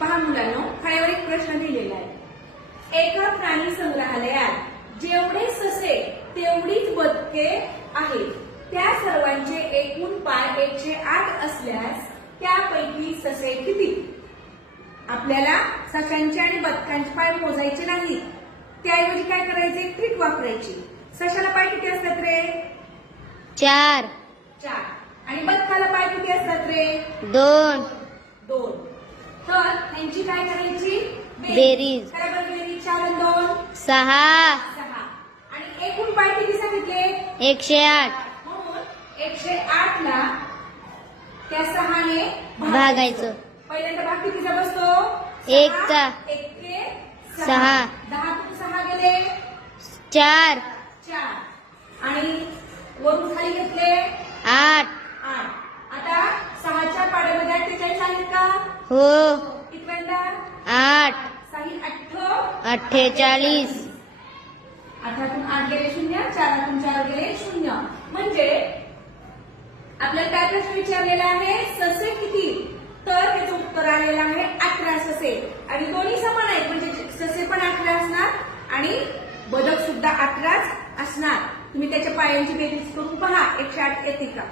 पहा मुलांनो, खाल्यावर एक प्रश्न दिलेला आहे। एका प्राणी संग्रहालयात जेवढे ससे तेवढीच बदके आहेत, त्या सर्वांचे एकूण पाय 108 असल्यास त्यापैकी ससे किती? आपल्याला सशांचे आणि बदकांचे पाय मोजायचे नाहीत, त्याऐवजी काय करायचे, एक ट्रिक वापरायची। सशाला पाय किती असतात रे? 4 आणि बदकाला पाय किती असतात रे? 2 तर त्यांची काय करायची? बेरीज। काय बरं बेरीज? 4 आणि 2 6 आणि एकूण पाय किती सांगितले? 108 म्हणून 108 ला त्या 6 ने भागायचं। पहिल्यांदा भाग कितीचा बसतो? 1 चा 6 10 कुठे 6 गेले? 4 आणि वरून खाली घेतले 8 आता 6च्या पाड्यामध्ये 48 आहेत का? हो कितव्यांदा? 8 6 48 8तून 8 गेले 0, 4तून 4 गेले 0। म्हणजे आपल्याला काय प्रश्न विचारलेला आहे? ससे किती? तर त्याचं उत्तर आलेलं आहे 18 ससे। आणि दोन्ही समान आहेत, म्हणजे ससे पण 18 असणार आणि बदक सुद्धा 18च असणार। तुम्ही त्याच्या पायांची बेरीज करून पहा 108 येते का?